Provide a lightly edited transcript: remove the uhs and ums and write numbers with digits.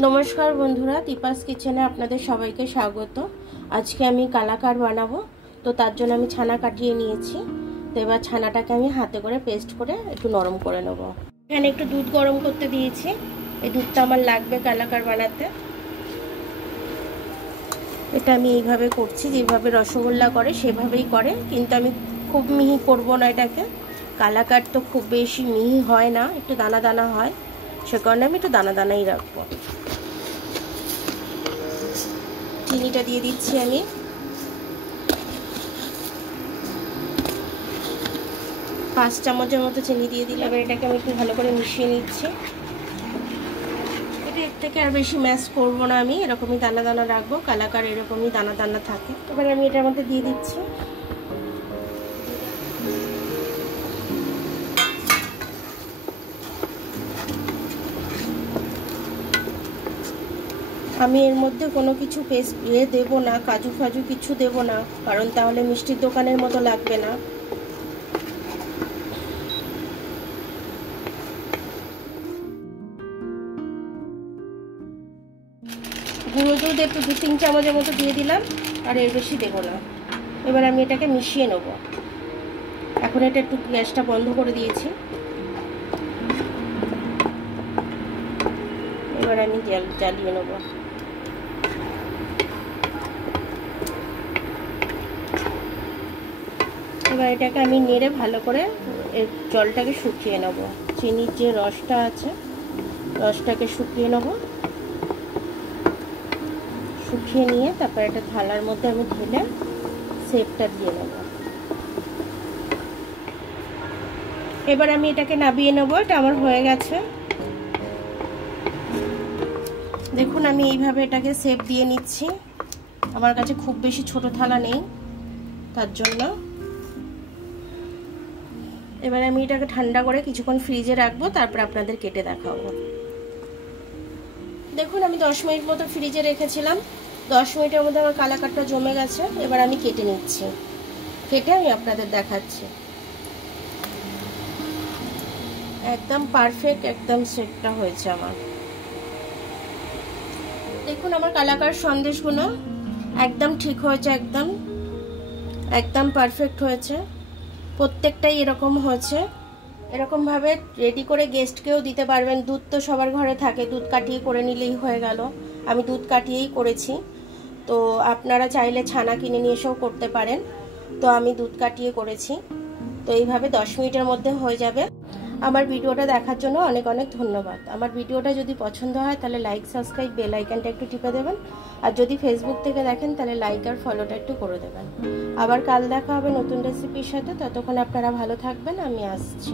नमस्कार बंधुरा दीपास किचेने आपनादेर सबाइके स्वागत। आज के आमी कालाकार बानाबो तो तार जोन्नो आमी छाना काटिए निएछि। तो एबार छानाटाके आमी हाथे करे पेस्ट करे एकटु नरम करे नेब। एखाने एकटु दूध गरम करते दिएछि। এই দুধটা আমার লাগবে কালাকার বানাতে। এটা আমি এইভাবে করছি, যেভাবে রসগোল্লা করে সেভাবেই করে, কিন্তু আমি খুব মিহি করব না এটাকে। কালাকার তো খুব বেশি মিহি হয় না, একটু দানা দানা হয়, সে কারণে আমি একটু দানা দানাই রাখবো। চিনিটা দিয়ে দিচ্ছি আমি। পাঁচ চামচের মতো চিনি দিয়ে দিলাম। এবার এটাকে আমি একটু ভালো করে মিশিয়ে নিচ্ছি। এটা এর থেকে আর বেশি ম্যাশ করবো না, আমি এরকমই দানা দানা রাখবো। কালাকার এরকমই দানা দানা থাকে। এবার আমি এটার মধ্যে দিয়ে দিচ্ছি। আমি এর মধ্যে কোনো কিছু পেস্ট দেব না, কাজু ফাজু কিছু দেব না, কারণ তাহলে মিষ্টির দোকানের মতো লাগবে না। গুঁড়ো দুধ একটু 2-3 চামচের মতো দিয়ে দিলাম, আর এর বেশি দেব না। এবার আমি এটাকে মিশিয়ে নেব। এখন এটা একটু গ্যাসটা বন্ধ করে দিয়েছি। এবার আমি জ্বালিয়ে নেব। এবার এটাকে আমি নেড়ে ভালো করে জলটাকে শুকিয়ে নেব। চিনির যে রসটা আছে রসটাকে শুকিয়ে নেব। শুকিয়ে নিয়ে তারপর একটা থালার মধ্যে আমি ঢেলে শেপটা দিয়ে নেব। এবার আমি এটাকে নামিয়ে নেব। এটা আমার হয়ে গেছে। দেখুন আমি এইভাবে এটাকে শেপ দিয়ে নিচ্ছি। আমার কাছে খুব বেশি ছোট থালা নেই, তার জন্য। এবার আমি এটাকে ঠান্ডা করে কিছুক্ষণ ফ্রিজে রাখবো, তারপর আপনাদের কেটে দেখাবো। দেখুন আমি 10 মিনিট মতো ফ্রিজে রেখেছিলাম। 10 মিনিটের মধ্যে আমার কালাকারটা জমে গেছে। এবার আমি কেটে নিচ্ছি। কেটে আমি আপনাদের দেখাচ্ছি। একদম পারফেক্ট, একদম সেটটা হয়েছে আমার। দেখুন আমার কালাকার সন্দেশগুলো একদম ঠিক হয়েছে, একদম পারফেক্ট হয়েছে। প্রত্যেকটাই এরকম হয়েছে। এরকম ভাবে রেডি করে গেস্টকেও দিতে পারবেন। দুধ তো সবার ঘরে থাকে, দুধ কাটিয়ে করে নিলেই হয়ে গেল। আমি দুধ কাটিয়েই করেছি। তো আপনারা চাইলে ছানা কিনে নিয়ে এসেও করতে পারেন। তো আমি দুধ কাটিয়ে করেছি। তো এইভাবে 10 মিনিটের মধ্যে হয়ে যাবে। আমার ভিডিওটা দেখার জন্য অনেক অনেক ধন্যবাদ। আমার ভিডিওটা যদি পছন্দ হয় তাহলে লাইক, সাবস্ক্রাইব, বেল আইকনটা একটু টিপে দেবেন। আর যদি ফেসবুক থেকে দেখেন তাহলে লাইক আর ফলোটা একটু করে দেবেন। আবার কাল দেখা হবে নতুন রেসিপির সাথে। ততক্ষণ আপনারা ভালো থাকবেন। আমি আসছি।